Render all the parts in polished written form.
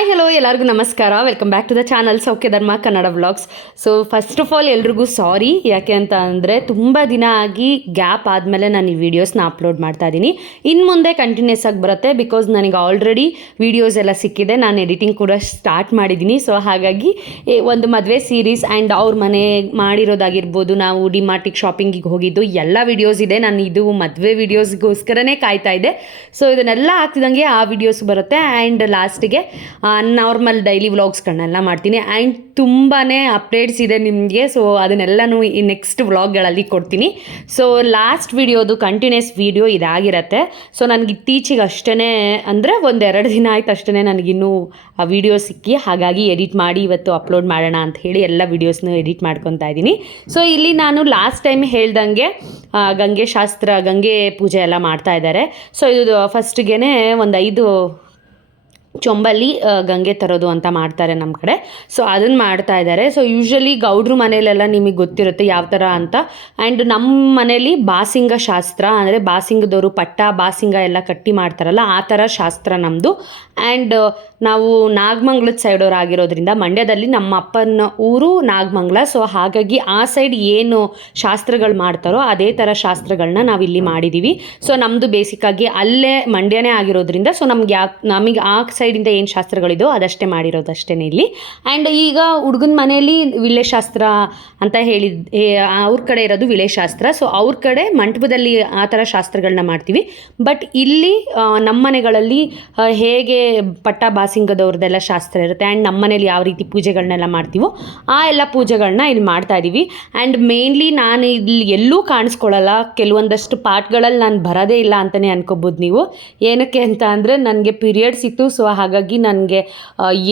Hi hello ಎಲ್ಲರಿಗೂ ನಮಸ್ಕಾರ. Welcome back to the channel Saukhya Dharma Kannada vlogs. So first of all ಎಲ್ರಿಗೂ sorry, ಯಾಕೆ ಅಂತ ಅಂದರೆ ತುಂಬ ದಿನ ಆಗಿ ಗ್ಯಾಪ್ ಆದಮೇಲೆ ನಾನು ಈ ವಿಡಿಯೋಸ್ನ ಅಪ್ಲೋಡ್ ಮಾಡ್ತಾ ಇದ್ದೀನಿ. ಇನ್ನು ಮುಂದೆ ಕಂಟಿನ್ಯೂಸ್ ಆಗಿ ಬರುತ್ತೆ, ಬಿಕಾಸ್ ನನಗೆ ಆಲ್ರೆಡಿ ವೀಡಿಯೋಸ್ ಎಲ್ಲ ಸಿಕ್ಕಿದೆ. ನಾನು ಎಡಿಟಿಂಗ್ ಕೂಡ ಸ್ಟಾರ್ಟ್ ಮಾಡಿದ್ದೀನಿ. ಸೊ ಹಾಗಾಗಿ ಒಂದು ಮದುವೆ ಸೀರೀಸ್ ಆ್ಯಂಡ್ ಅವ್ರ ಮನೆ ಮಾಡಿರೋದಾಗಿರ್ಬೋದು, ನಾವು ಡಿಮಾರ್ಟಿಗೆ ಶಾಪಿಂಗಿಗೆ ಹೋಗಿದ್ದು ಎಲ್ಲ ವೀಡಿಯೋಸ್ ಇದೆ. ನಾನು ಇದು ಮದುವೆ ವೀಡಿಯೋಸ್ಗೋಸ್ಕರನೇ ಕಾಯ್ತಾ ಇದ್ದೆ. ಸೊ ಇದನ್ನೆಲ್ಲ ಹಾಕ್ತಿದ್ದಂಗೆ ಆ ವಿಡಿಯೋಸ್ ಬರುತ್ತೆ. ಆ್ಯಂಡ್ ಲಾಸ್ಟಿಗೆ ನಾರ್ಮಲ್ ಡೈಲಿ ವ್ಲಾಗ್ಸ್ಗಳನ್ನೆಲ್ಲ ಮಾಡ್ತೀನಿ. ಆ್ಯಂಡ್ ತುಂಬಾ ಅಪ್ಡೇಟ್ಸ್ ಇದೆ ನಿಮಗೆ. ಸೊ ಅದನ್ನೆಲ್ಲನೂ ಈ ನೆಕ್ಸ್ಟ್ ವ್ಲಾಗ್ಗಳಲ್ಲಿ ಕೊಡ್ತೀನಿ. ಸೊ ಲಾಸ್ಟ್ ವಿಡಿಯೋದು ಕಂಟಿನ್ಯೂಸ್ ವಿಡಿಯೋ ಇದಾಗಿರುತ್ತೆ. ಸೊ ನನಗೆ ಇತ್ತೀಚೆಗೆ ಅಷ್ಟೇ ಅಂದರೆ ಒಂದೆರಡು ದಿನ ಆಯ್ತು ಅಷ್ಟೇ ನನಗಿನ್ನೂ ಆ ವಿಡಿಯೋ ಸಿಕ್ಕಿ, ಹಾಗಾಗಿ ಎಡಿಟ್ ಮಾಡಿ ಇವತ್ತು ಅಪ್ಲೋಡ್ ಮಾಡೋಣ ಅಂತ ಹೇಳಿ ಎಲ್ಲ ವೀಡಿಯೋಸ್ನ ಎಡಿಟ್ ಮಾಡ್ಕೊತಾ ಇದ್ದೀನಿ. ಸೊ ಇಲ್ಲಿ ನಾನು ಲಾಸ್ಟ್ ಟೈಮ್ ಹೇಳ್ದಂಗೆ ಗಂಗೆ ಪೂಜೆ ಎಲ್ಲ ಮಾಡ್ತಾ ಇದ್ದಾರೆ. ಸೊ ಇದು ಫಸ್ಟ್ಗೆ ಒಂದು 5 ಚೊಂಬಲ್ಲಿ ಗಂಗೆ ತರೋದು ಅಂತ ಮಾಡ್ತಾರೆ ನಮ್ಮ ಕಡೆ. ಸೊ ಅದನ್ನು ಮಾಡ್ತಾ ಇದ್ದಾರೆ. ಸೊ ಯೂಶ್ವಲಿ ಗೌಡ್ರು ಮನೆಯಲ್ಲೆಲ್ಲ ನಿಮಗೆ ಗೊತ್ತಿರುತ್ತೆ ಯಾವ ಥರ ಅಂತ. ಆ್ಯಂಡ್ ನಮ್ಮ ಮನೇಲಿ ಬಾಸಿಂಗ ಶಾಸ್ತ್ರ ಅಂದರೆ ಬಾಸಿಂಗದವರು ಪಟ್ಟ ಬಾಸಿಂಗ ಎಲ್ಲ ಕಟ್ಟಿ ಮಾಡ್ತಾರಲ್ಲ ಆ ಥರ ಶಾಸ್ತ್ರ ನಮ್ಮದು. ಆ್ಯಂಡ್ ನಾವು ನಾಗಮಂಗ್ಲದ ಸೈಡವ್ರು ಆಗಿರೋದ್ರಿಂದ ಮಂಡ್ಯದಲ್ಲಿ ನಮ್ಮ ಅಪ್ಪನ ಊರು ನಾಗಮಂಗ್ಲ. ಸೊ ಹಾಗಾಗಿ ಆ ಸೈಡ್ ಏನು ಶಾಸ್ತ್ರಗಳು ಮಾಡ್ತಾರೋ ಅದೇ ಥರ ಶಾಸ್ತ್ರಗಳನ್ನ ನಾವಿಲ್ಲಿ ಮಾಡಿದ್ದೀವಿ. ಸೊ ನಮ್ಮದು ಬೇಸಿಕ್ಕಾಗಿ ಅಲ್ಲೇ ಮಂಡ್ಯನೇ ಆಗಿರೋದ್ರಿಂದ ಸೊ ನಮಗೆ ಆ ಸೈಡಿಂದ ಏನು ಶಾಸ್ತ್ರಗಳಿದೋ ಅದಷ್ಟೇ ಮಾಡಿರೋದು ಅಷ್ಟೇ ಇಲ್ಲಿ. ಆ್ಯಂಡ್ ಈಗ ಹುಡುಗನ ಮನೆಯಲ್ಲಿ ವಿಲೇಶಾಸ್ತ್ರ ಅಂತ ಅವ್ರ ಕಡೆ ಇರೋದು ವಿಲೇಶಾಸ್ತ್ರ. ಸೊ ಅವ್ರ ಕಡೆ ಮಂಟಪದಲ್ಲಿ ಆ ಥರ ಶಾಸ್ತ್ರಗಳನ್ನ ಮಾಡ್ತೀವಿ. ಬಟ್ ಇಲ್ಲಿ ನಮ್ಮ ಮನೆಗಳಲ್ಲಿ ಹೇಗೆ ಪಟ್ಟ ಬಾಸಿಂಗದವ್ರದ್ದೆಲ್ಲ ಶಾಸ್ತ್ರ ಇರುತ್ತೆ. ಆ್ಯಂಡ್ ನಮ್ಮ ಮನೇಲಿ ಯಾವ ರೀತಿ ಪೂಜೆಗಳನ್ನೆಲ್ಲ ಮಾಡ್ತೀವೋ ಆ ಎಲ್ಲ ಪೂಜೆಗಳನ್ನ ಇಲ್ಲಿ ಮಾಡ್ತಾ ಇದ್ದೀವಿ. ಆ್ಯಂಡ್ ಮೇನ್ಲಿ ನಾನು ಇಲ್ಲಿ ಎಲ್ಲೂ ಕಾಣಿಸ್ಕೊಳ್ಳಲ್ಲ. ಕೆಲವೊಂದಷ್ಟು ಪಾರ್ಟ್ಗಳಲ್ಲಿ ನಾನು ಬರೋದೇ ಇಲ್ಲ ಅಂತಲೇ ಅನ್ಕೋಬೋದು ನೀವು. ಏನಕ್ಕೆ ಅಂತ ಅಂದರೆ ನನಗೆ ಪೀರಿಯಡ್ಸ್ ಇತ್ತು. ಸೊ ಹಾಗಾಗಿ ನನಗೆ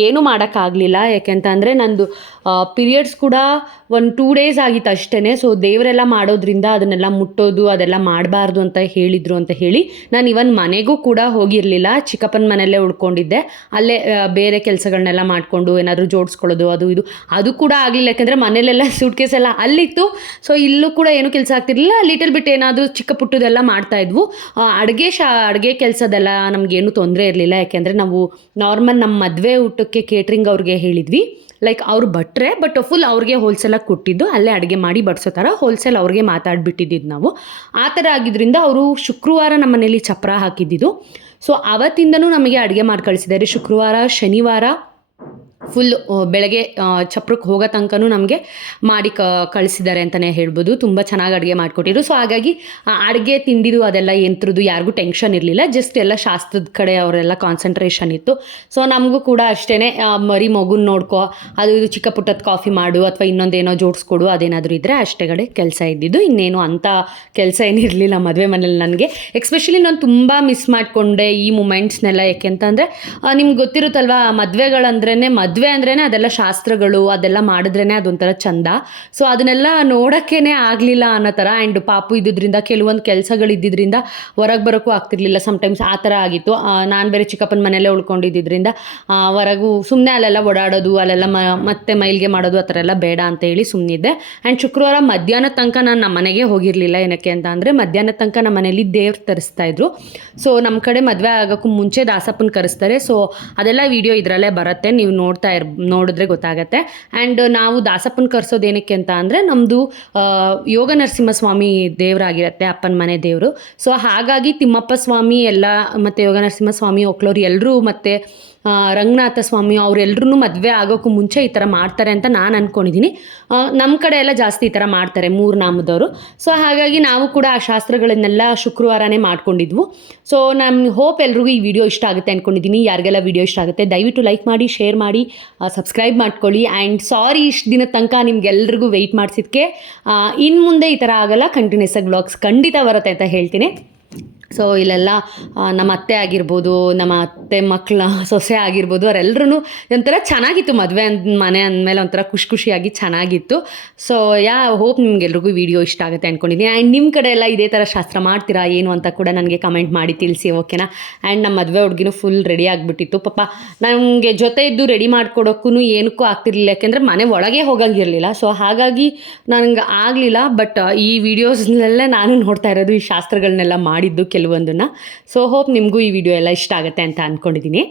ಏನೂ ಮಾಡೋಕ್ಕಾಗಲಿಲ್ಲ. ಯಾಕೆಂತ ಅಂದರೆ ನಂದು ಪೀರಿಯಡ್ಸ್ ಕೂಡ 1-2 ಡೇಸ್ ಆಗಿತ್ತು ಅಷ್ಟೇ. ಸೊ ದೇವರೆಲ್ಲ ಮಾಡೋದ್ರಿಂದ ಅದನ್ನೆಲ್ಲ ಮುಟ್ಟೋದು ಅದೆಲ್ಲ ಮಾಡಬಾರ್ದು ಅಂತ ಹೇಳಿದರು ಅಂತ ಹೇಳಿ ನಾನು ಇವನ್ ಮನೆಗೂ ಕೂಡ ಹೋಗಿರಲಿಲ್ಲ. ಚಿಕ್ಕಪ್ಪನ ಮನೆಯಲ್ಲೇ ಉಳ್ಕೊಂಡಿದ್ದೆ. ಅಲ್ಲೇ ಬೇರೆ ಕೆಲಸಗಳನ್ನೆಲ್ಲ ಮಾಡಿಕೊಂಡು ಏನಾದರೂ ಜೋಡಿಸ್ಕೊಳ್ಳೋದು ಅದು ಕೂಡ ಆಗಲಿಲ್ಲ. ಯಾಕೆಂದರೆ ಮನೇಲೆಲ್ಲ ಸೂಟ್ಕೇಸ್ ಎಲ್ಲ ಅಲ್ಲಿತ್ತು. ಸೊ ಇಲ್ಲೂ ಕೂಡ ಏನೂ ಕೆಲಸ ಆಗ್ತಿರ್ಲಿಲ್ಲ. ಲಿಟಲ್ ಬಿಟ್ ಏನಾದರೂ ಚಿಕ್ಕ ಪುಟ್ಟದೆಲ್ಲ ಮಾಡ್ತಾಯಿದ್ವು. ಅಡುಗೆ ಕೆಲಸದೆಲ್ಲ ನಮಗೇನು ತೊಂದರೆ ಇರಲಿಲ್ಲ. ಯಾಕೆಂದರೆ ನಾವು ನಾರ್ಮಲ್ ನಮ್ಮ ಮದುವೆ ಊಟಕ್ಕೆ ಕೇಟ್ರಿಂಗ್ ಅವ್ರಿಗೆ ಹೇಳಿದ್ವಿ. ಲೈಕ್ ಅವ್ರು ಭಟ್ರೆ, ಬಟ್ ಫುಲ್ ಅವ್ರಿಗೆ ಹೋಲ್ಸೇಲಾಗಿ ಕೊಟ್ಟಿದ್ದು. ಅಲ್ಲೇ ಅಡುಗೆ ಮಾಡಿ ಬಡಿಸೋ ಥರ ಹೋಲ್ಸೇಲ್ ಅವ್ರಿಗೆ ಮಾತಾಡಿಬಿಟ್ಟಿದ್ದು ನಾವು. ಆ ಥರ ಆಗಿದ್ದರಿಂದ ಅವರು ಶುಕ್ರವಾರ ನಮ್ಮ ಮನೇಲಿ ಚಪ್ರ ಹಾಕಿದ್ದಿದ್ದು. ಸೊ ಅವತ್ತಿಂದನೂ ನಮಗೆ ಅಡುಗೆ ಮಾಡಿ ಕಳಿಸಿದ್ದಾರೆ. ಶುಕ್ರವಾರ ಶನಿವಾರ ಫುಲ್ ಬೆಳಗ್ಗೆ ಚಪ್ರಕ್ಕೆ ಹೋಗೋ ತನಕನೂ ನಮಗೆ ಮಾಡಿ ಕಳಿಸಿದ್ದಾರೆ ಅಂತಲೇ ಹೇಳ್ಬೋದು. ತುಂಬ ಚೆನ್ನಾಗಿ ಅಡುಗೆ ಮಾಡಿಕೊಟ್ಟಿದ್ರು. ಸೊ ಹಾಗಾಗಿ ಅಡುಗೆ ತಿಂಡಿದು ಅದೆಲ್ಲ ಎಂಥದ್ದು ಯಾರಿಗೂ ಟೆನ್ಷನ್ ಇರಲಿಲ್ಲ. ಜಸ್ಟ್ ಎಲ್ಲ ಶಾಸ್ತ್ರದ ಕಡೆ ಅವರೆಲ್ಲ ಕಾನ್ಸಂಟ್ರೇಷನ್ ಇತ್ತು. ಸೊ ನಮಗೂ ಕೂಡ ಅಷ್ಟೇ ಮರಿ ಮಗುನ ನೋಡ್ಕೊ, ಇದು ಚಿಕ್ಕ ಪುಟ್ಟದ ಕಾಫಿ ಮಾಡು ಅಥವಾ ಇನ್ನೊಂದೇನೋ ಜೋಡಿಸ್ಕೊಡು, ಅದೇನಾದರೂ ಇದ್ದರೆ ಅಷ್ಟೇ ಕಡೆ ಕೆಲಸ ಇದ್ದಿದ್ದು. ಇನ್ನೇನು ಅಂಥ ಕೆಲಸ ಏನಿರಲಿಲ್ಲ ಮದುವೆ ಮನೇಲಿ ನನಗೆ. ಎಕ್ಸ್ಪೆಷಲಿ ನಾನು ತುಂಬ ಮಿಸ್ ಮಾಡಿಕೊಂಡೆ ಈ ಮೂಮೆಂಟ್ಸ್ನೆಲ್ಲ. ಯಾಕೆಂತಂದರೆ ನಿಮ್ಗೆ ಗೊತ್ತಿರುತ್ತಲ್ವ, ಮದುವೆ ಅಂದ್ರೇ ಅದೆಲ್ಲ ಶಾಸ್ತ್ರಗಳು ಅದೆಲ್ಲ ಮಾಡಿದ್ರೇ ಅದೊಂಥರ ಚಂದ. ಸೊ ಅದನ್ನೆಲ್ಲ ನೋಡೋಕ್ಕೇ ಆಗಲಿಲ್ಲ ಅನ್ನೋ ಥರ. ಆ್ಯಂಡ್ ಪಾಪು ಇದ್ದಿದ್ದರಿಂದ ಕೆಲವೊಂದು ಕೆಲಸಗಳಿದ್ದಿದ್ದರಿಂದ ಹೊರಗೆ ಬರೋಕ್ಕೂ ಆಗ್ತಿರ್ಲಿಲ್ಲ. ಸಮ್ಟೈಮ್ಸ್ ಆ ಥರ ಆಗಿತ್ತು. ನಾನು ಬೇರೆ ಚಿಕ್ಕಪ್ಪನ ಮನೆಯಲ್ಲೇ ಉಳ್ಕೊಂಡಿದ್ದರಿಂದ ಹೊರಗೂ ಸುಮ್ಮನೆ ಅಲ್ಲೆಲ್ಲ ಓಡಾಡೋದು, ಅಲ್ಲೆಲ್ಲ ಮತ್ತೆ ಮೈಲಿಗೆ ಮಾಡೋದು ಆ ಥರ ಎಲ್ಲ ಬೇಡ ಅಂತ ಹೇಳಿ ಸುಮ್ಮನಿದ್ದೆ. ಆ್ಯಂಡ್ ಶುಕ್ರವಾರ ಮಧ್ಯಾಹ್ನದ ತನಕ ನಾನು ನಮ್ಮ ಮನೆಗೆ ಹೋಗಿರಲಿಲ್ಲ. ಏನಕ್ಕೆ ಅಂತ ಅಂದರೆ ಮಧ್ಯಾಹ್ನದ ತನಕ ನಮ್ಮ ಮನೇಲಿ ದೇವ್ರು ತರಿಸ್ತಾಯಿದ್ರು. ಸೊ ನಮ್ಮ ಕಡೆ ಮದುವೆ ಆಗೋಕ್ಕೂ ಮುಂಚೆ ದಾಸಪ್ಪನ ಕರೆಸ್ತಾರೆ. ಸೊ ಅದೆಲ್ಲ ವಿಡಿಯೋ ಇದರಲ್ಲೇ ಬರುತ್ತೆ, ನೀವು ನೋಡಿದ್ರೆ ಗೊತ್ತಾಗತ್ತೆ. ಆ್ಯಂಡ್ ನಾವು ದಾಸಪ್ಪನ ಕರ್ಸೋದು ಏನಕ್ಕೆ ಅಂತ ಅಂದರೆ ನಮ್ಮದು ಯೋಗ ನರಸಿಂಹಸ್ವಾಮಿ ದೇವರಾಗಿರುತ್ತೆ, ಅಪ್ಪನ ಮನೆ ದೇವರು. ಸೊ ಹಾಗಾಗಿ ತಿಮ್ಮಪ್ಪ ಸ್ವಾಮಿ ಎಲ್ಲ ಮತ್ತು ಯೋಗ ನರಸಿಂಹಸ್ವಾಮಿ ಒಕ್ಲೋರು ಎಲ್ಲರೂ ಮತ್ತು ರಂಗನಾಥ ಸ್ವಾಮಿ ಅವರೆಲ್ಲರೂ ಮದುವೆ ಆಗೋಕ್ಕೂ ಮುಂಚೆ ಈ ಥರ ಮಾಡ್ತಾರೆ ಅಂತ ನಾನು ಅಂದ್ಕೊಂಡಿದ್ದೀನಿ. ನಮ್ಮ ಕಡೆ ಎಲ್ಲ ಜಾಸ್ತಿ ಈ ಥರ ಮಾಡ್ತಾರೆ, 3 ನಾಮದವರು. ಸೊ ಹಾಗಾಗಿ ನಾವು ಕೂಡ ಆ ಶಾಸ್ತ್ರಗಳನ್ನೆಲ್ಲ ಶುಕ್ರವಾರನೇ ಮಾಡ್ಕೊಂಡಿದ್ವು. ಸೊ ನಾನು ಹೋಪ್ ಎಲ್ರಿಗೂ ಈ ವಿಡಿಯೋ ಇಷ್ಟ ಆಗುತ್ತೆ ಅಂದ್ಕೊಂಡಿದ್ದೀನಿ. ಯಾರಿಗೆಲ್ಲ ವಿಡಿಯೋ ಇಷ್ಟ ಆಗುತ್ತೆ ದಯವಿಟ್ಟು ಲೈಕ್ ಮಾಡಿ, ಶೇರ್ ಮಾಡಿ, ಸಬ್ಸ್ಕ್ರೈಬ್ ಮಾಡ್ಕೊಳ್ಳಿ. ಆ್ಯಂಡ್ ಸಾರಿ ಇಷ್ಟು ದಿನದ ತನಕ ನಿಮ್ಗೆಲ್ರಿಗೂ ವೆಯ್ಟ್ ಮಾಡಿಸಿದ್ದಕ್ಕೆ. ಇನ್ನು ಮುಂದೆ ಈ ಥರ ಆಗಲ್ಲ, ಕಂಟಿನ್ಯೂಸ್ ಆಗಿ ವ್ಲಾಗ್ಸ್ ಖಂಡಿತ ಬರುತ್ತೆ ಅಂತ ಹೇಳ್ತೀನಿ. ಸೊ ಇಲ್ಲೆಲ್ಲ ನಮ್ಮ ಅತ್ತೆ ಆಗಿರ್ಬೋದು, ನಮ್ಮ ಅತ್ತೆ ಮಕ್ಕಳ ಸೊಸೆ ಆಗಿರ್ಬೋದು, ಅವರೆಲ್ಲರೂ ಒಂಥರ ಚೆನ್ನಾಗಿತ್ತು. ಮದುವೆ ಮನೆ ಅಂದಮೇಲೆ ಒಂಥರ ಖುಷಿಯಾಗಿ ಚೆನ್ನಾಗಿತ್ತು. ಸೊ ಹೋಪ್ ನಿಮ್ಗೆಲ್ರಿಗೂ ವಿಡಿಯೋ ಇಷ್ಟ ಆಗುತ್ತೆ ಅಂದ್ಕೊಂಡಿದ್ದೀನಿ. ಆ್ಯಂಡ್ ನಿಮ್ಮ ಕಡೆ ಎಲ್ಲ ಇದೇ ಥರ ಶಾಸ್ತ್ರ ಮಾಡ್ತೀರಾ ಏನು ಅಂತ ಕೂಡ ನನಗೆ ಕಮೆಂಟ್ ಮಾಡಿ ತಿಳಿಸಿ, ಓಕೆನಾ. ಆ್ಯಂಡ್ ನಮ್ಮ ಮದುವೆ ಹುಡುಗಿನೂ ಫುಲ್ ರೆಡಿ ಆಗಿಬಿಟ್ಟಿತ್ತು. ಪಾಪ ನನಗೆ ಜೊತೆ ಇದ್ದು ರೆಡಿ ಮಾಡ್ಕೊಡೋಕ್ಕೂ ಏನಕ್ಕೂ ಆಗ್ತಿರ್ಲಿಲ್ಲ. ಯಾಕೆಂದರೆ ಮನೆ ಒಳಗೆ ಹೋಗಂಗಿರಲಿಲ್ಲ. ಸೊ ಹಾಗಾಗಿ ನನಗೆ ಆಗಲಿಲ್ಲ. ಬಟ್ ಈ ವಿಡಿಯೋಸ್ನಲ್ಲೇ ನಾನು ನೋಡ್ತಾ ಇರೋದು ಈ ಶಾಸ್ತ್ರಗಳನ್ನೆಲ್ಲ ಮಾಡಿದ್ದು ಕೆಲವೊಂದನ್ನು. ಸೊ ಹೋಪ್ ನಿಮಗೂ ಈ ವಿಡಿಯೋ ಎಲ್ಲ ಇಷ್ಟ ಆಗುತ್ತೆ ಅಂತ ಅಂದ್ಕೊಂಡಿದ್ದೀನಿ.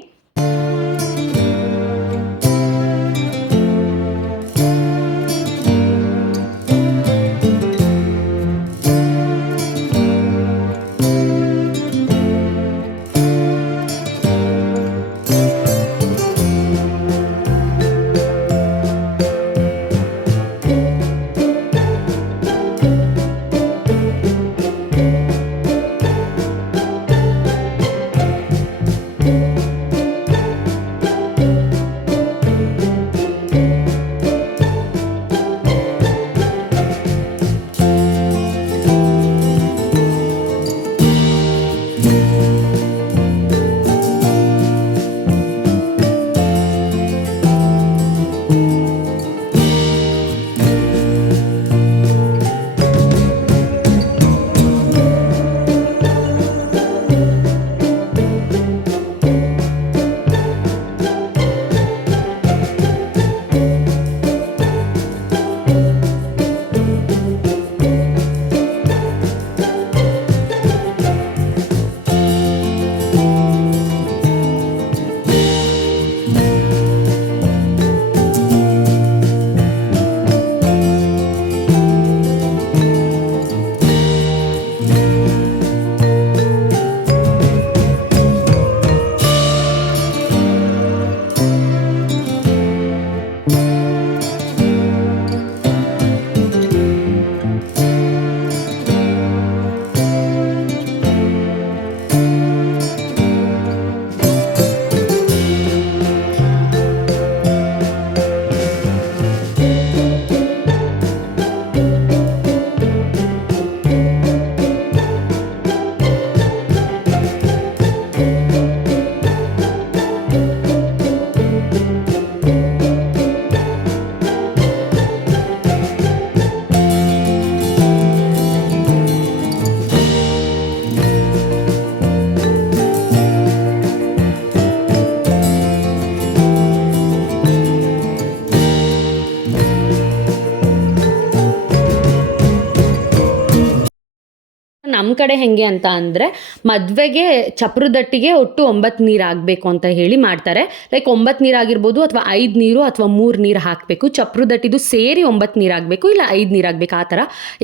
ಕಡೆ ಹೆಂಗೆ ಅಂತ ಅಂದರೆ ಮದುವೆಗೆ ಚಪ್ರದಟ್ಟಿಗೆ ಒಟ್ಟು 9 ನೀರು ಆಗಬೇಕು ಅಂತ ಹೇಳಿ ಮಾಡ್ತಾರೆ. ಲೈಕ್ 9 ನೀರು ಆಗಿರ್ಬೋದು, ಅಥವಾ 5 ನೀರು ಅಥವಾ 3 ನೀರು ಹಾಕಬೇಕು. ಚಪ್ರದಟ್ಟಿದು ಸೇರಿ 9 ನೀರು ಆಗಬೇಕು, ಇಲ್ಲ 5 ನೀರು ಆಗಬೇಕು. ಆ ಥರ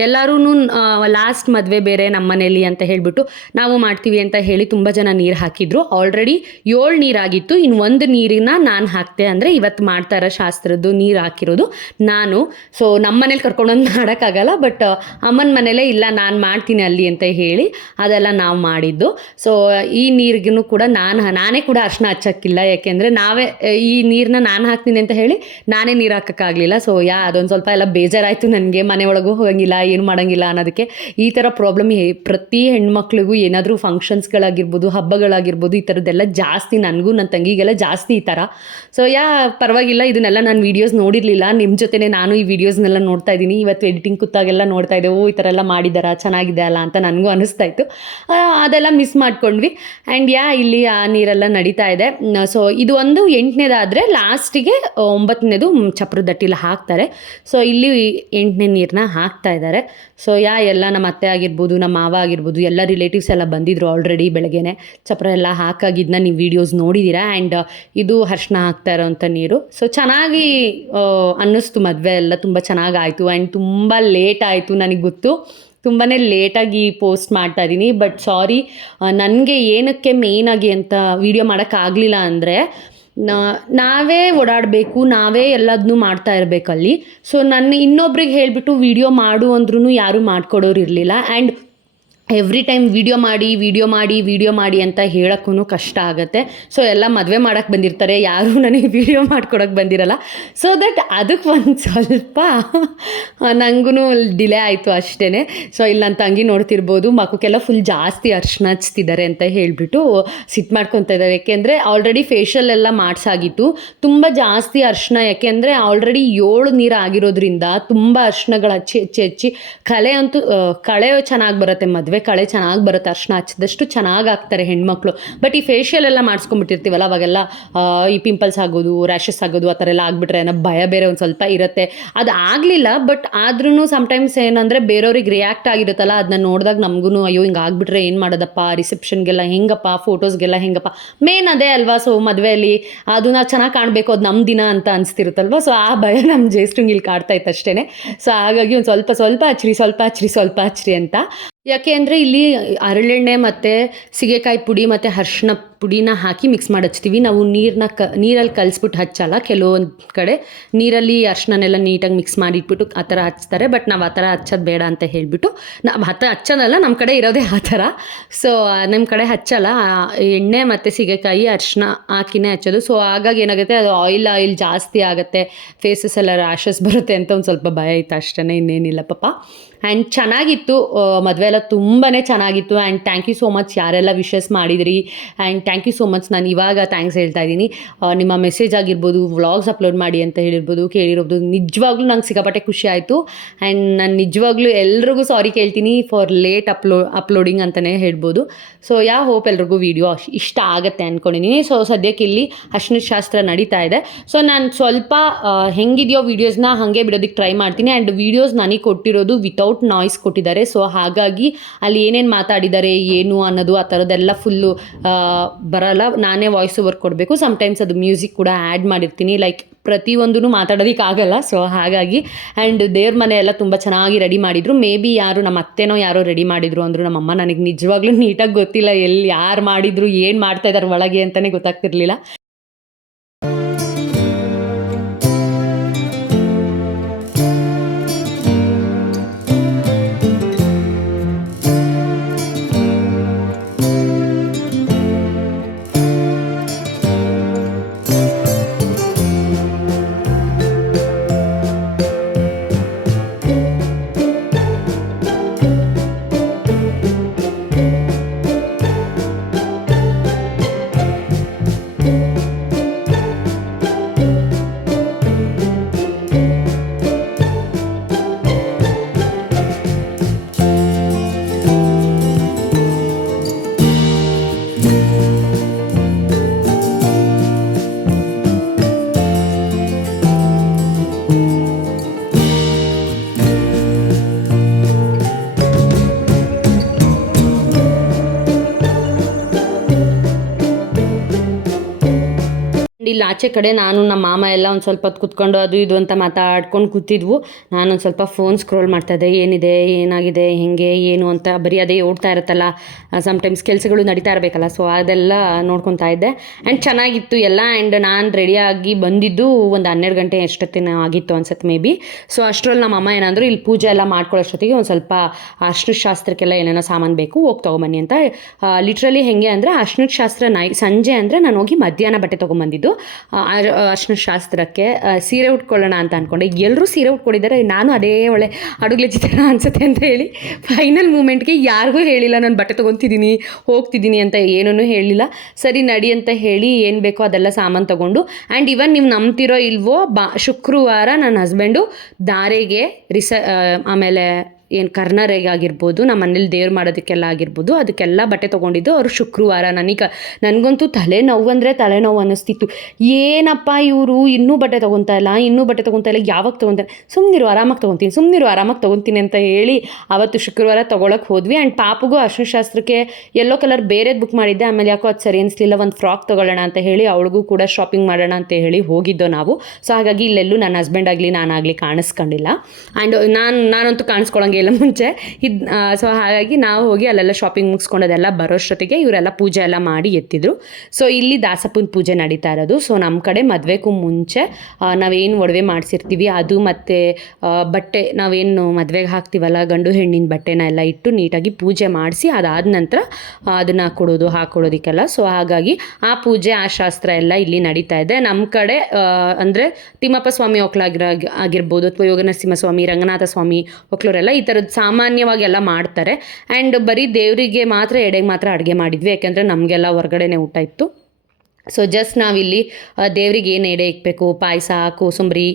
ಎಲ್ಲರೂ ಲಾಸ್ಟ್ ಮದುವೆ ಬೇರೆ ನಮ್ಮ ಮನೇಲಿ ಅಂತ ಹೇಳಿಬಿಟ್ಟು ನಾವು ಮಾಡ್ತೀವಿ ಅಂತ ಹೇಳಿ ತುಂಬ ಜನ ನೀರು ಹಾಕಿದ್ರು. ಆಲ್ರೆಡಿ 7 ನೀರಾಗಿತ್ತು, ಇನ್ನು 1 ನೀರಿನ ನಾನು ಹಾಕ್ತೆ. ಅಂದರೆ ಇವತ್ತು ಮಾಡ್ತಾ ಇರೋ ಶಾಸ್ತ್ರದ್ದು ನೀರು ಹಾಕಿರೋದು ನಾನು. ಸೊ ನಮ್ಮ ಮನೇಲಿ ಕರ್ಕೊಂಡೊಂದು ಮಾಡೋಕ್ಕಾಗಲ್ಲ, ಬಟ್ ಅಮ್ಮನ ಮನೇಲೇ ಇಲ್ಲ ನಾನು ಮಾಡ್ತೀನಿ ಅಲ್ಲಿ ಅಂತ ಹೇಳಿ ಅದೆಲ್ಲ ನಾವು ಮಾಡಿದ್ದು. ಸೊ ಈ ನೀರಿಗೂ ಕೂಡ ನಾನೇ ಕೂಡ ಅರ್ಶಿನ ಹಚ್ಚಕ್ಕಿಲ್ಲ, ಯಾಕೆಂದರೆ ಈ ನೀರನ್ನ ನಾನು ಹಾಕ್ತೀನಿ ಅಂತ ಹೇಳಿ ನಾನೇ ನೀರು ಹಾಕೋಕ್ಕಾಗಲಿಲ್ಲ. ಸೊ ಅದೊಂದು ಸ್ವಲ್ಪ ಎಲ್ಲ ಬೇಜಾರಾಯಿತು ನನಗೆ. ಮನೆ ಒಳಗೂ ಹೋಗಂಗಿಲ್ಲ, ಏನು ಮಾಡೋಂಗಿಲ್ಲ ಅನ್ನೋದಕ್ಕೆ. ಈ ಥರ ಪ್ರಾಬ್ಲಮ್ ಪ್ರತಿ ಹೆಣ್ಮಕ್ಳಿಗೂ ಏನಾದರೂ ಫಂಕ್ಷನ್ಸ್ಗಳಾಗಿರ್ಬೋದು, ಹಬ್ಬಗಳಾಗಿರ್ಬೋದು, ಈ ಥರದ್ದೆಲ್ಲ ಜಾಸ್ತಿ. ನನಗೂ ನನ್ನ ತಂಗಿಗೆಲ್ಲ ಜಾಸ್ತಿ ಈ ಥರ. ಸೊ ಪರವಾಗಿಲ್ಲ, ಇದನ್ನೆಲ್ಲ ನಾನು ವೀಡಿಯೋಸ್ ನೋಡಿರಲಿಲ್ಲ. ನಿಮ್ಮ ಜೊತೆನೇ ನಾನು ಈ ವೀಡಿಯೋಸ್ನೆಲ್ಲ ನೋಡ್ತಾ ಇದ್ದೀನಿ. ಇವತ್ತು ಎಡಿಟಿಂಗ್ ಕೂತಾಗೆಲ್ಲ ನೋಡ್ತಾ ಇದ್ದೆ, ಈ ಥರ ಎಲ್ಲ ಮಾಡಿದಾರ, ಚೆನ್ನಾಗಿದೆ ಅಲ್ಲ ಅಂತ ನನಗೂ ಅನ್ನಿಸ್ತಾ ಇತ್ತು. ಅದೆಲ್ಲ ಮಿಸ್ ಮಾಡ್ಕೊಂಡ್ವಿ. ಆ್ಯಂಡ್ ಇಲ್ಲಿ ಆ ನೀರೆಲ್ಲ ನಡೀತಾ ಇದೆ. ಸೊ ಇದು ಒಂದು 8ನೇದಾದರೆ ಲಾಸ್ಟಿಗೆ 9ನೇದು ಚಪ್ರದಟ್ಟಿಲಿ ಹಾಕ್ತಾರೆ. ಸೊ ಇಲ್ಲಿ 8ನೇ ನೀರನ್ನ ಹಾಕ್ತಾ ಇದ್ದಾರೆ. ಸೊ ಎಲ್ಲ ನಮ್ಮ ಅತ್ತೆ ಆಗಿರ್ಬೋದು, ನಮ್ಮ ಮಾವ ಆಗಿರ್ಬೋದು, ಎಲ್ಲ ರಿಲೇಟಿವ್ಸ್ ಎಲ್ಲ ಬಂದಿದ್ರು ಆಲ್ರೆಡಿ ಬೆಳಗ್ಗೆನೆ. ಚಪ್ರ ಎಲ್ಲ ಹಾಕಾಗಿದ್ದನ್ನ ನೀವು ವೀಡಿಯೋಸ್ ನೋಡಿದ್ದೀರಾ. ಆ್ಯಂಡ್ ಇದು ಅರ್ಶಿನ ಹಾಕ್ತಾ ಇರೋವಂಥ ನೀರು. ಸೊ ಚೆನ್ನಾಗಿ ಅನ್ನಿಸ್ತು. ಮದುವೆ ಎಲ್ಲ ತುಂಬ ಚೆನ್ನಾಗಾಯಿತು. ಆ್ಯಂಡ್ ತುಂಬ ಲೇಟ್ ಆಯಿತು, ನನಗೆ ಗೊತ್ತು. ತುಂಬಾ ಲೇಟಾಗಿ ಪೋಸ್ಟ್ ಮಾಡ್ತಾ ಇದ್ದೀನಿ. ಬಟ್ ಸಾರಿ, ನನಗೆ ಏನಕ್ಕೆ ಮೇಯ್ನಾಗಿ ಅಂತ ವೀಡಿಯೋ ಮಾಡೋಕ್ಕಾಗಲಿಲ್ಲ ಅಂದರೆ, ನಾವೇ ಓಡಾಡಬೇಕು, ನಾವೇ ಎಲ್ಲದನ್ನೂ ಮಾಡ್ತಾ ಇರಬೇಕಲ್ಲಿ. ಸೊ ಇನ್ನೊಬ್ರಿಗೆ ಹೇಳಿಬಿಟ್ಟು ವೀಡಿಯೋ ಮಾಡು ಅಂದ್ರೂ ಯಾರೂ ಮಾಡಿಕೊಡೋರು ಇರಲಿಲ್ಲ. ಆ್ಯಂಡ್ ಎವ್ರಿ ಟೈಮ್ ವೀಡಿಯೋ ಮಾಡಿ ಅಂತ ಹೇಳೋಕ್ಕೂ ಕಷ್ಟ ಆಗುತ್ತೆ. ಸೊ ಎಲ್ಲ ಮದುವೆ ಮಾಡೋಕ್ಕೆ ಬಂದಿರ್ತಾರೆ, ಯಾರೂ ನನಗೆ ವೀಡಿಯೋ ಮಾಡ್ಕೊಡೋಕ್ಕೆ ಬಂದಿರಲ್ಲ. ಸೊ ದಟ್ ಅದಕ್ಕೆ ಒಂದು ಸ್ವಲ್ಪ ನನಗೂ ಡಿಲೇ ಆಯಿತು ಅಷ್ಟೇ. ಸೊ ಇಲ್ಲಿ ನನ್ನ ತಂಗಿ ನೋಡ್ತಿರ್ಬೋದು, ಮಕ್ಕಕ್ಕೆಲ್ಲ ಫುಲ್ ಜಾಸ್ತಿ ಅರ್ಶಿನ ಹಚ್ತಿದ್ದಾರೆ ಅಂತ ಹೇಳಿಬಿಟ್ಟು ಸಿಟ್ಟು ಮಾಡ್ಕೊತಾ ಇದ್ದಾರೆ. ಯಾಕೆಂದರೆ ಆಲ್ರೆಡಿ ಫೇಶಿಯಲ್ ಎಲ್ಲ ಮಾಡಿಸಾಗಿತ್ತು. ತುಂಬ ಜಾಸ್ತಿ ಅರ್ಶಿನ, ಯಾಕೆಂದರೆ ಆಲ್ರೆಡಿ 7 ನೀರು ಆಗಿರೋದ್ರಿಂದ ತುಂಬ ಅರ್ಶಿನಗಳು ಹಚ್ಚಿ ಕಳೆ ಚೆನ್ನಾಗಿ ಬರುತ್ತೆ. ಮದುವೆ ಕಳೆ ಚೆನ್ನಾಗಿ ಬರುತ್ತೆ, ಅರ್ಶಿನ ಹಚ್ಚಿದಷ್ಟು ಚೆನ್ನಾಗಿ ಆಗ್ತಾರೆ ಹೆಣ್ಮಕ್ಳು. ಬಟ್ ಈ ಫೇಶಿಯಲ್ ಎಲ್ಲ ಮಾಡಿಸ್ಕೊಂಡ್ಬಿಟ್ಟಿರ್ತೀವಲ್ಲ, ಅವಾಗೆಲ್ಲ ಈ ಪಿಂಪಲ್ಸ್ ಆಗೋದು, ರ್ಯಾಷಸ್ ಆಗೋದು, ಆ ಥರ ಎಲ್ಲ ಆಗಿಬಿಟ್ರೆ ಅನ್ನೋ ಭಯ ಬೇರೆ ಒಂದು ಸ್ವಲ್ಪ ಇರುತ್ತೆ. ಅದು ಆಗಲಿಲ್ಲ, ಬಟ್ ಆದ್ರೂ ಸಮ್ಟೈಮ್ಸ್ ಏನಂದರೆ ಬೇರೆಯವ್ರಿಗೆ ರಿಯಾಕ್ಟ್ ಆಗಿರುತ್ತಲ್ಲ, ಅದನ್ನ ನೋಡಿದಾಗ ನಮಗೂ ಅಯ್ಯೋ ಹಿಂಗೆ ಆಗಿಬಿಟ್ರೆ ಏನು ಮಾಡೋದಪ್ಪ, ರಿಸೆಪ್ಷನ್ಗೆಲ್ಲ ಹೆಂಗಪ್ಪ, ಫೋಟೋಸ್ಗೆಲ್ಲ ಹೆಂಗಪ್ಪ, ಮೇನ್ ಅದೇ ಅಲ್ವಾ. ಸೊ ಮದುವೆಯಲ್ಲಿ ಅದು ನಾವು ಚೆನ್ನಾಗಿ ಕಾಣಬೇಕು, ಅದು ನಮ್ಮ ದಿನ ಅಂತ ಅನಿಸ್ತಿರುತ್ತಲ್ವ. ಸೊ ಆ ಭಯ ನಮ್ಮ ಜೇಸ್ಟ್ರಂಗೆ ಇಲ್ಲಿ ಕಾಡ್ತಾ ಇತ್ತು ಅಷ್ಟೇ. ಸೊ ಹಾಗಾಗಿ ಒಂದು ಸ್ವಲ್ಪ ಹಚ್ರಿ ಅಂತ. ಯಾಕೆ ಅಂದರೆ ಇಲ್ಲಿ ಹರಳೆಣ್ಣೆ ಮತ್ತು ಸೀಗೆಕಾಯಿ ಪುಡಿ ಮತ್ತು ಅರ್ಶಿನ ಪುಡಿನ ಹಾಕಿ ಮಿಕ್ಸ್ ಮಾಡಿ ಹಚ್ತೀವಿ ನಾವು. ನೀರಲ್ಲಿ ಕಲಿಸ್ಬಿಟ್ಟು ಹಚ್ಚಲ್ಲ. ಕೆಲವೊಂದು ಕಡೆ ನೀರಲ್ಲಿ ಅರ್ಶಿನನೆಲ್ಲ ನೀಟಾಗಿ ಮಿಕ್ಸ್ ಮಾಡಿ ಇಟ್ಬಿಟ್ಟು ಆ ಥರ ಹಚ್ತಾರೆ. ಬಟ್ ನಾವು ಆ ಥರ ಹಚ್ಚೋದು ಬೇಡ ಅಂತ ಹೇಳಿಬಿಟ್ಟು ನಾವು ಹಚ್ಚೋದಲ್ಲ, ನಮ್ಮ ಕಡೆ ಇರೋದೇ ಆ ಥರ. ಸೊ ನಮ್ಮ ಕಡೆ ಹಚ್ಚಲ್ಲ, ಎಣ್ಣೆ ಮತ್ತು ಸೀಗೆಕಾಯಿ ಅರ್ಶಿನ ಹಾಕಿನೇ ಹಚ್ಚೋದು. ಸೊ ಹಾಗಾಗಿ ಏನಾಗುತ್ತೆ, ಅದು ಆಯಿಲ್ ಜಾಸ್ತಿ ಆಗುತ್ತೆ, ಫೇಸಸ್ ಎಲ್ಲ ರ್ಯಾಷಸ್ ಬರುತ್ತೆ ಅಂತ ಒಂದು ಸ್ವಲ್ಪ ಭಯ ಇತ್ತು ಅಷ್ಟೇ, ಇನ್ನೇನಿಲ್ಲ ಪಾಪ. ಆ್ಯಂಡ್ ಚೆನ್ನಾಗಿತ್ತು, ಮದುವೆ ಎಲ್ಲ ತುಂಬಾ ಚೆನ್ನಾಗಿತ್ತು. And thank you so much ಯಾರೆಲ್ಲ ವಿಶಸ್ ಮಾಡಿದಿರಿ. And thank you so much. ನಾನು ಇವಾಗ ಥ್ಯಾಂಕ್ಸ್ ಹೇಳ್ತಾ ಇದ್ದೀನಿ. ನಿಮ್ಮ ಮೆಸೇಜ್ ಆಗಿರ್ಬೋದು, ವ್ಲಾಗ್ಸ್ ಅಪ್ಲೋಡ್ ಮಾಡಿ ಅಂತ ಹೇಳಿರ್ಬೋದು, ಕೇಳಿರ್ಬೋದು, ನಿಜವಾಗ್ಲೂ ನಂಗೆ ಸಿಕ್ಕಾಪಟ್ಟೆ ಖುಷಿ ಆಯಿತು. ಆ್ಯಂಡ್ ನಾನು ನಿಜವಾಗ್ಲೂ ಎಲ್ರಿಗೂ ಸಾರಿ ಕೇಳ್ತೀನಿ ಫಾರ್ ಲೇಟ್ ಅಪ್ಲೋಡಿಂಗ್ ಅಂತಲೇ ಹೇಳ್ಬೋದು. ಸೊ ಹೋಪ್ ಎಲ್ರಿಗೂ ವೀಡಿಯೋ ಇಷ್ಟ ಆಗುತ್ತೆ ಅಂದ್ಕೊಂಡಿದ್ದೀನಿ. ಸೊ ಸದ್ಯಕ್ಕೆ ಇಲ್ಲಿ ಅರ್ಶಿನ ಶಾಸ್ತ್ರ ನಡೀತಾ ಇದೆ. ಸೊ ನಾನು ಸ್ವಲ್ಪ ಹೆಂಗಿದೆಯೋ ವೀಡಿಯೋಸ್ನ ಹಾಗೆ ಬಿಡೋದಕ್ಕೆ ಟ್ರೈ ಮಾಡ್ತೀನಿ. ಆ್ಯಂಡ್ ವೀಡಿಯೋಸ್ ನನಗೆ ಕೊಟ್ಟಿರೋದು ವಿತೌಟ್ ನಾಯ್ಸ್ ಕೊಟ್ಟಿದ್ದಾರೆ. ಸೊ ಹಾಗಾಗಿ ಅಲ್ಲಿ ಏನೇನು ಮಾತಾಡಿದ್ದಾರೆ ಏನು ಅನ್ನೋದು ಆ ಥರದ್ದೆಲ್ಲ ಫುಲ್ಲು ಬರಲ್ಲ, ನಾನೇ ವಾಯ್ಸ್ ಓವರ್ ಕೊಡಬೇಕು. ಸಮ್ಟೈಮ್ಸ್ ಅದು ಮ್ಯೂಸಿಕ್ ಕೂಡ ಆ್ಯಡ್ ಮಾಡಿರ್ತೀನಿ, ಲೈಕ್ ಪ್ರತಿಯೊಂದೂ ಮಾತಾಡೋದಕ್ಕಾಗಲ್ಲ. ಸೊ ಹಾಗಾಗಿ ಆ್ಯಂಡ್ ದೇವ್ರ ಮನೆ ಎಲ್ಲ ತುಂಬ ಚೆನ್ನಾಗಿ ರೆಡಿ ಮಾಡಿದರು. ಮೇ ಬಿ ನಮ್ಮ ಅತ್ತೆನೋ ಯಾರೋ ರೆಡಿ ಮಾಡಿದರು ಅಂದರು. ನಮ್ಮಮ್ಮ ನನಗೆ ನಿಜವಾಗ್ಲೂ ನೀಟಾಗಿ ಗೊತ್ತಿಲ್ಲ, ಯಾರು ಮಾಡಿದರು, ಏನು ಮಾಡ್ತಾಯಿದ್ದಾರೆ ಒಳಗೆ ಅಂತಲೇ ಗೊತ್ತಾಗ್ತಿರ್ಲಿಲ್ಲ. ಆಚೆ ಕಡೆ ನಾನು ನಮ್ಮ ಮಾಮ ಎಲ್ಲ ಒಂದು ಸ್ವಲ್ಪ ಹೊತ್ತು ಕೂತ್ಕೊಂಡು ಅದು ಇದು ಅಂತ ಮಾತಾಡ್ಕೊಂಡು ಕೂತಿದ್ವು. ನಾನೊಂದು ಸ್ವಲ್ಪ ಫೋನ್ ಸ್ಕ್ರೋಲ್ ಮಾಡ್ತಾಯಿದ್ದೆ, ಏನಿದೆ ಏನಾಗಿದೆ ಹೇಗೆ ಏನು ಅಂತ ಬರೀ ಅದೇ ಓಡ್ತಾ ಇರುತ್ತಲ್ಲ, ಸಮ್ಟೈಮ್ಸ್ ಕೆಲಸಗಳು ನಡೀತಾ ಇರಬೇಕಲ್ಲ, ಸೊ ಅದೆಲ್ಲ ನೋಡ್ಕೊತಾ ಇದ್ದೆ. ಆ್ಯಂಡ್ ಚೆನ್ನಾಗಿತ್ತು ಎಲ್ಲ. ಆ್ಯಂಡ್ ನಾನು ರೆಡಿಯಾಗಿ ಬಂದಿದ್ದು ಒಂದು 12 ಗಂಟೆ ಎಷ್ಟೊತ್ತಿನ ಆಗಿತ್ತು ಅನ್ಸುತ್ತೆ ಮೇ ಬಿ. ಸೊ ಅಷ್ಟರಲ್ಲಿ ನಮ್ಮ ಅಮ್ಮ ಏನಂದ್ರು, ಇಲ್ಲಿ ಪೂಜೆ ಎಲ್ಲ ಮಾಡ್ಕೊಳ್ಳೋಷ್ಟೊತ್ತಿಗೆ ಒಂದು ಸ್ವಲ್ಪ ಅರ್ಶಿನದ ಶಾಸ್ತ್ರಕ್ಕೆಲ್ಲ ಏನೇನೋ ಸಾಮಾನು ಬೇಕು, ಹೋಗಿ ತೊಗೊಂಬನ್ನಿ ಅಂತ. ಲಿಟ್ರಲಿ ಹೆಂಗೆ ಅಂದರೆ ಅರ್ಶಿನದ ಶಾಸ್ತ್ರ ಸಂಜೆ ಅಂದರೆ ನಾನು ಹೋಗಿ ಮಧ್ಯಾಹ್ನ ಬಟ್ಟೆ ತೊಗೊಂಬಂದಿದ್ದು ಅರ್ಶಿನದ ಶಾಸ್ತ್ರಕ್ಕೆ. ಸೀರೆ ಉಟ್ಕೊಳ್ಳೋಣ ಅಂತ ಅಂದ್ಕೊಂಡೆ, ಎಲ್ಲರೂ ಸೀರೆ ಉಟ್ಕೊಂಡಿದ್ದಾರೆ, ನಾನು ಅದೇ ಒಳ್ಳೆ ಅಡುಗೆ ಚಿತ್ರಣ ಅನಿಸುತ್ತೆ ಅಂತ ಹೇಳಿ ಫೈನಲ್ ಮೂಮೆಂಟ್ಗೆ ಯಾರಿಗೂ ಹೇಳಿಲ್ಲ ನಾನು ಬಟ್ಟೆ ತೊಗೊತಿದ್ದೀನಿ ಹೋಗ್ತಿದ್ದೀನಿ ಅಂತ, ಏನೂ ಹೇಳಿಲ್ಲ. ಸರಿ ನಡಿ ಅಂತ ಹೇಳಿ ಏನು ಬೇಕೋ ಅದೆಲ್ಲ ಸಾಮಾನು ತೊಗೊಂಡು. ಆ್ಯಂಡ್ ಇವನ್ ನೀವು ನಂಬ್ತಿರೋ ಇಲ್ವೋ, ಶುಕ್ರವಾರ ನನ್ನ ಹಸ್ಬೆಂಡು ಧಾರೆಗೆ ಆಮೇಲೆ ಏನು ಕರ್ನರೆಗೆ ಆಗಿರ್ಬೋದು, ನಮ್ಮ ಮನೇಲಿ ದೇವ್ರು ಮಾಡೋದಕ್ಕೆಲ್ಲ ಆಗಿರ್ಬೋದು, ಅದಕ್ಕೆಲ್ಲ ಬಟ್ಟೆ ತೊಗೊಂಡಿದ್ದು ಅವರು ಶುಕ್ರವಾರ. ನನಗಂತೂ ತಲೆನೋವು ಅಂದರೆ ತಲೆನೋವು ಅನ್ನಿಸ್ತಿತ್ತು. ಏನಪ್ಪ ಇವರು ಇನ್ನೂ ಬಟ್ಟೆ ತೊಗೊತಾ ಇಲ್ಲ, ಯಾವಾಗ ತೊಗೊತಾರೆ, ಸುಮ್ಮನಿರು ಆರಾಮಾಗಿ ತೊಗೊತೀನಿ ಅಂತ ಹೇಳಿ ಅವತ್ತು ಶುಕ್ರವಾರ ತೊಗೊಳಕ್ಕೆ ಹೋದ್ವಿ. ಆ್ಯಂಡ್ ಪಾಪಗೂ ಅರ್ಶಿನ ಶಾಸ್ತ್ರಕ್ಕೆ ಯೆಲ್ಲೋ ಕಲರ್ ಬೇರೆದು ಬುಕ್ ಮಾಡಿದ್ದೆ, ಆಮೇಲೆ ಯಾಕೋ ಅದು ಸರಿ ಅನಿಸ್ಲಿಲ್ಲ, ಒಂದು ಫ್ರಾಕ್ ತೊಗೊಳ್ಳೋಣ ಅಂತ ಹೇಳಿ ಅವಳಿಗೂ ಕೂಡ ಶಾಪಿಂಗ್ ಮಾಡೋಣ ಅಂತ ಹೇಳಿ ಹೋಗಿದ್ದೋ ನಾವು. ಸೊ ಹಾಗಾಗಿ ಇಲ್ಲೆಲ್ಲೂ ನನ್ನ ಹಸ್ಬೆಂಡ್ ಆಗಲಿ ನಾನಾಗಲಿ ಕಾಣಿಸ್ಕೊಂಡಿಲ್ಲ. ಆ್ಯಂಡ್ ನಾನಂತೂ ಕಾಣಿಸ್ಕೊಳಂಗೆ ಇಲ್ಲ ಮುಂಚೆ ಸೊ ಹಾಗಾಗಿ ನಾವು ಹೋಗಿ ಅಲ್ಲೆಲ್ಲ ಶಾಪಿಂಗ್ ಮುಗಿಸ್ಕೊಂಡದೆಲ್ಲ ಬರೋಷ್ಟೊತ್ತಿಗೆ ಇವರೆಲ್ಲ ಪೂಜೆ ಎಲ್ಲ ಮಾಡಿ ಎತ್ತಿದ್ರು. ಸೊ ಇಲ್ಲಿ ದಾಸಪ್ಪನ ಪೂಜೆ ನಡೀತಾ ಇರೋದು. ಸೊ ನಮ್ಮ ಕಡೆ ಮದುವೆಗೂ ಮುಂಚೆ ನಾವೇನು ಒಡವೆ ಮಾಡಿಸಿರ್ತೀವಿ ಅದು, ಮತ್ತು ಬಟ್ಟೆ ನಾವೇನು ಮದುವೆಗೆ ಹಾಕ್ತೀವಲ್ಲ ಗಂಡು ಹೆಣ್ಣಿನ ಬಟ್ಟೆನ ಎಲ್ಲ ಇಟ್ಟು ನೀಟಾಗಿ ಪೂಜೆ ಮಾಡಿಸಿ ಅದಾದ ನಂತರ ಅದನ್ನು ಹಾಕೊಡೋದಕ್ಕೆಲ್ಲ. ಸೊ ಹಾಗಾಗಿ ಆ ಪೂಜೆ ಆ ಶಾಸ್ತ್ರ ಎಲ್ಲ ಇಲ್ಲಿ ನಡೀತಾ ಇದೆ. ನಮ್ಮ ಕಡೆ ಅಂದರೆ ತಿಮ್ಮಪ್ಪ ಸ್ವಾಮಿ ಆಗಿರ್ಬೋದು, ಅಥವಾ ಯೋಗ ನರಸಿಂಹ ಸ್ವಾಮಿ, ರಂಗನಾಥ ಸ್ವಾಮಿ ಒಕ್ಲೂರೆಲ್ಲ ಈ ಥರದ್ದು ಸಾಮಾನ್ಯವಾಗಿ ಎಲ್ಲ ಮಾಡ್ತಾರೆ. ಆ್ಯಂಡ್ ಬರೀ ದೇವರಿಗೆ ಮಾತ್ರ ಎಡೆಗೆ ಮಾತ್ರ ಅಡುಗೆ ಮಾಡಿದ್ವಿ, ಯಾಕೆಂದರೆ ನಮಗೆಲ್ಲ ಹೊರಗಡೆನೇ ಊಟ ಇತ್ತು. ಸೊ ಜಸ್ಟ್ ನಾವಿಲ್ಲಿ ದೇವ್ರಿಗೆ ಏನು ಎಡೆ ಇಕ್ಬೇಕು, ಪಾಯಸ, ಕೋಸಂಬರಿ,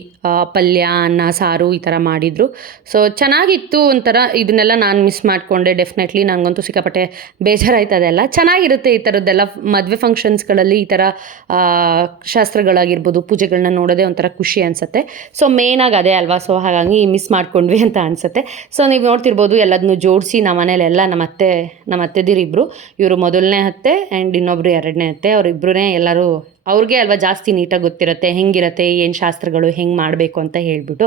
ಪಲ್ಯ, ಅನ್ನ, ಸಾರು ಈ ಥರ ಮಾಡಿದರು. ಸೊ ಚೆನ್ನಾಗಿತ್ತು ಒಂಥರ. ಇದನ್ನೆಲ್ಲ ನಾನು ಮಿಸ್ ಮಾಡಿಕೊಂಡೆ ಡೆಫಿನೆಟ್ಲಿ. ನನಗಂತೂ ಸಿಕ್ಕಾಪಟ್ಟೆ ಬೇಜಾರಾಯ್ತದೆಲ್ಲ. ಚೆನ್ನಾಗಿರುತ್ತೆ ಈ ಥರದ್ದೆಲ್ಲ ಮದುವೆ ಫಂಕ್ಷನ್ಸ್ಗಳಲ್ಲಿ ಈ ಥರ ಶಾಸ್ತ್ರಗಳಾಗಿರ್ಬೋದು, ಪೂಜೆಗಳನ್ನ ನೋಡೋದೇ ಒಂಥರ ಖುಷಿ ಅನಿಸುತ್ತೆ. ಸೊ ಮೇನಾಗಿ ಅದೇ ಅಲ್ವಾ, ಸೊ ಹಾಗಾಗಿ ಮಿಸ್ ಮಾಡ್ಕೊಂಡ್ವಿ ಅಂತ ಅನಿಸುತ್ತೆ. ಸೊ ನೀವು ನೋಡ್ತಿರ್ಬೋದು ಎಲ್ಲದನ್ನೂ ಜೋಡಿಸಿ ನಮ್ಮ ಮನೇಲೆಲ್ಲ ನಮ್ಮ ಅತ್ತೆದಿರಿಬ್ಬರು, ಇವರು ಮೊದಲನೇ ಅತ್ತೆ ಆ್ಯಂಡ್ ಇನ್ನೊಬ್ಬರು ಎರಡನೇ ಅತ್ತೆ, ಅವರಿಬ್ಬರೂ ಎಲ್ಲರೂ ಅವ್ರಿಗೆ ಅಲ್ವಾ ಜಾಸ್ತಿ ನೀಟಾಗಿ ಗೊತ್ತಿರುತ್ತೆ ಹೆಂಗಿರುತ್ತೆ, ಏನು ಶಾಸ್ತ್ರಗಳು ಹೆಂಗೆ ಮಾಡಬೇಕು ಅಂತ ಹೇಳಿಬಿಟ್ಟು.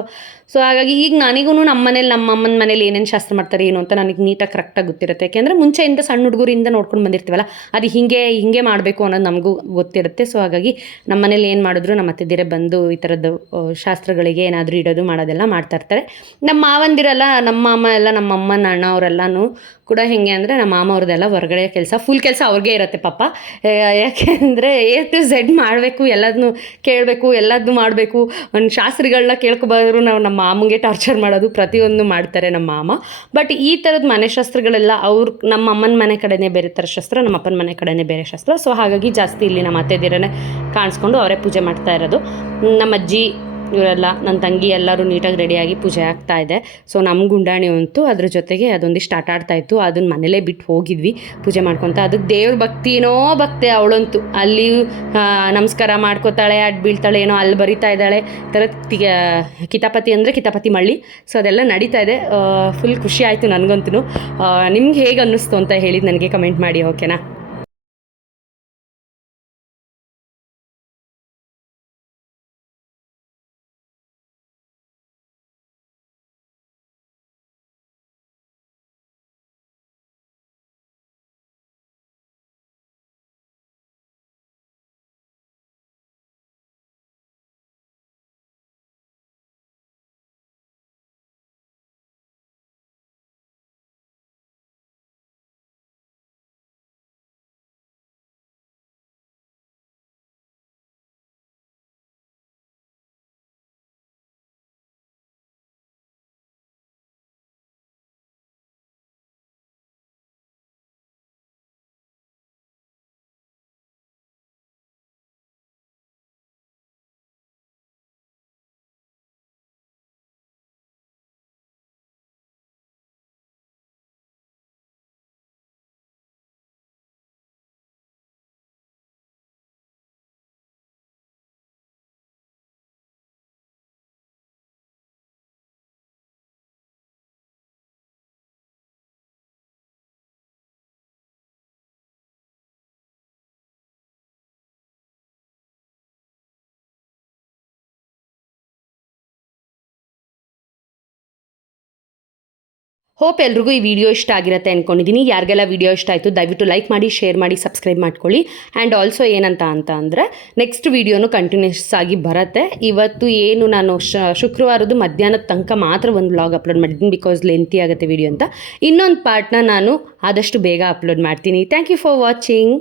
ಸೊ ಹಾಗಾಗಿ ಈಗ ನನಗೂ ನಮ್ಮ ಅಮ್ಮನ ಮನೇಲಿ ಏನೇನು ಶಾಸ್ತ್ರ ಮಾಡ್ತಾರೆ ಏನು ಅಂತ ನನಗೆ ನೀಟಾಗಿ ಕರೆಕ್ಟಾಗಿ ಗೊತ್ತಿರುತ್ತೆ. ಯಾಕೆಂದರೆ ಮುಂಚೆಯಿಂದ ಸಣ್ಣ ಹುಡುಗರಿಂದ ನೋಡ್ಕೊಂಡು ಬಂದಿರ್ತೀವಲ್ಲ, ಅದು ಹಿಂಗೆ ಮಾಡಬೇಕು ಅನ್ನೋದು ನಮಗೂ ಗೊತ್ತಿರುತ್ತೆ. ಸೊ ಹಾಗಾಗಿ ನಮ್ಮ ಮನೇಲಿ ಏನು ಮಾಡಿದ್ರು ನಮ್ಮ ಅತ್ತೆದಿರೇ ಬಂದು ಈ ಥರದ್ದು ಶಾಸ್ತ್ರಗಳಿಗೆ ಏನಾದರೂ ಇಡೋದು ಮಾಡೋದೆಲ್ಲ ಮಾಡ್ತಾಯಿರ್ತಾರೆ. ನಮ್ಮ ಮಾವಂದಿರಲ್ಲ, ನಮ್ಮ ಮಾಮ ಎಲ್ಲ, ನಮ್ಮ ಅಮ್ಮನ ಅಣ್ಣ ಅವರೆಲ್ಲನೂ ಕೂಡ ಹೆಂಗೆ ಅಂದರೆ ನಮ್ಮ ಮಾಮ ಅವ್ರದ್ದೆಲ್ಲ ಹೊರಗಡೆ ಕೆಲಸ, ಫುಲ್ ಕೆಲಸ ಅವ್ರಿಗೆ ಇರುತ್ತೆ ಪಾಪ. ಯಾಕೆಂದರೆ A to Z ಮಾಡಬೇಕು, ಎಲ್ಲದನ್ನೂ ಕೇಳಬೇಕು, ಎಲ್ಲದನ್ನೂ ಮಾಡಬೇಕು. ಒಂದು ಶಾಸ್ತ್ರಿಗಳನ್ನ ಕೇಳ್ಕೊಬಾದ್ರು ನಮ್ಮ ಮಾಮಂಗೆ ಟಾರ್ಚರ್ ಮಾಡೋದು, ಪ್ರತಿಯೊಂದು ಮಾಡ್ತಾರೆ ನಮ್ಮ ಮಾಮ. ಬಟ್ ಈ ಥರದ ಮನೆ ಶಾಸ್ತ್ರಗಳೆಲ್ಲ ನಮ್ಮ ಅಮ್ಮನ ಮನೆ ಕಡೆನೇ ಬೇರೆ ಥರ ಶಾಸ್ತ್ರ, ನಮ್ಮ ಅಪ್ಪನ ಮನೆ ಕಡೆನೇ ಬೇರೆ ಶಾಸ್ತ್ರ. ಸೊ ಹಾಗಾಗಿ ಜಾಸ್ತಿ ಇಲ್ಲಿ ನಮ್ಮ ಅತ್ತೆದಿರನೇ ಕಾಣಿಸ್ಕೊಂಡು ಅವರೇ ಪೂಜೆ ಮಾಡ್ತಾ ಇರೋದು. ನಮ್ಮ ಅಜ್ಜಿ ಇವರೆಲ್ಲ, ನನ್ನ ತಂಗಿ ಎಲ್ಲರೂ ನೀಟಾಗಿ ರೆಡಿಯಾಗಿ ಪೂಜೆ ಆಗ್ತಾ ಇದೆ. ಸೊ ನಮ್ಮ ಗುಂಡಾಣಿ ಅಂತೂ ಅದ್ರ ಜೊತೆಗೆ ಅದೊಂದಿಷ್ಟು ಆಟ ಆಡ್ತಾಯಿತ್ತು, ಅದನ್ನು ಮನೇಲೇ ಬಿಟ್ಟು ಹೋಗಿದ್ವಿ ಪೂಜೆ ಮಾಡ್ಕೊತ. ಅದಕ್ಕೆ ದೇವ್ರ ಭಕ್ತಿ ಅವಳಂತೂ ಅಲ್ಲಿ ನಮಸ್ಕಾರ ಮಾಡ್ಕೋತಾಳೆ, ಅಡ್ಡು ಬೀಳ್ತಾಳೆ, ಏನೋ ಅಲ್ಲಿ ಬರಿತಾ ಇದ್ದಾಳೆ, ಥರ ಕಿತಾಪತಿ ಅಂದರೆ ಕಿತಾಪತಿ ಮಳ್ಳಿ. ಸೊ ಅದೆಲ್ಲ ನಡೀತಾ ಇದೆ. ಫುಲ್ ಖುಷಿ ಆಯಿತು ನನಗಂತೂ. ನಿಮ್ಗೆ ಹೇಗೆ ಅನ್ನಿಸ್ತು ಅಂತ ಹೇಳಿದ್ದು ನನಗೆ ಕಮೆಂಟ್ ಮಾಡಿ, ಓಕೆನಾ? ಹೋಪ್ ಎಲ್ರಿಗೂ ಈ ವಿಡಿಯೋ ಇಷ್ಟ ಆಗಿರುತ್ತೆ ಅಂದ್ಕೊಂಡಿದ್ದೀನಿ. ಯಾರಿಗೆಲ್ಲ ವಿಡಿಯೋ ಇಷ್ಟ ಆಯಿತು ದಯವಿಟ್ಟು ಲೈಕ್ ಮಾಡಿ, ಶೇರ್ ಮಾಡಿ, ಸಬ್ಸ್ಕ್ರೈಬ್ ಮಾಡ್ಕೊಳ್ಳಿ. ಆ್ಯಂಡ್ ಆಲ್ಸೋ ಏನಂತ ಅಂದರೆ ನೆಕ್ಸ್ಟ್ ವಿಡಿಯೋನು ಕಂಟಿನ್ಯೂಸ್ ಆಗಿ ಬರುತ್ತೆ. ಇವತ್ತು ಏನು ನಾನು ಶುಕ್ರವಾರದ್ದು ಮಧ್ಯಾಹ್ನದ ತನಕ ಮಾತ್ರ ಒಂದು ವ್ಲಾಗ್ ಅಪ್ಲೋಡ್ ಮಾಡಿದ್ದೀನಿ, ಬಿಕಾಸ್ ಲೆಂತಿ ಆಗುತ್ತೆ ವಿಡಿಯೋ ಅಂತ. ಇನ್ನೊಂದು ಪಾರ್ಟ್ನ ನಾನು ಆದಷ್ಟು ಬೇಗ ಅಪ್ಲೋಡ್ ಮಾಡ್ತೀನಿ. Thank you for watching.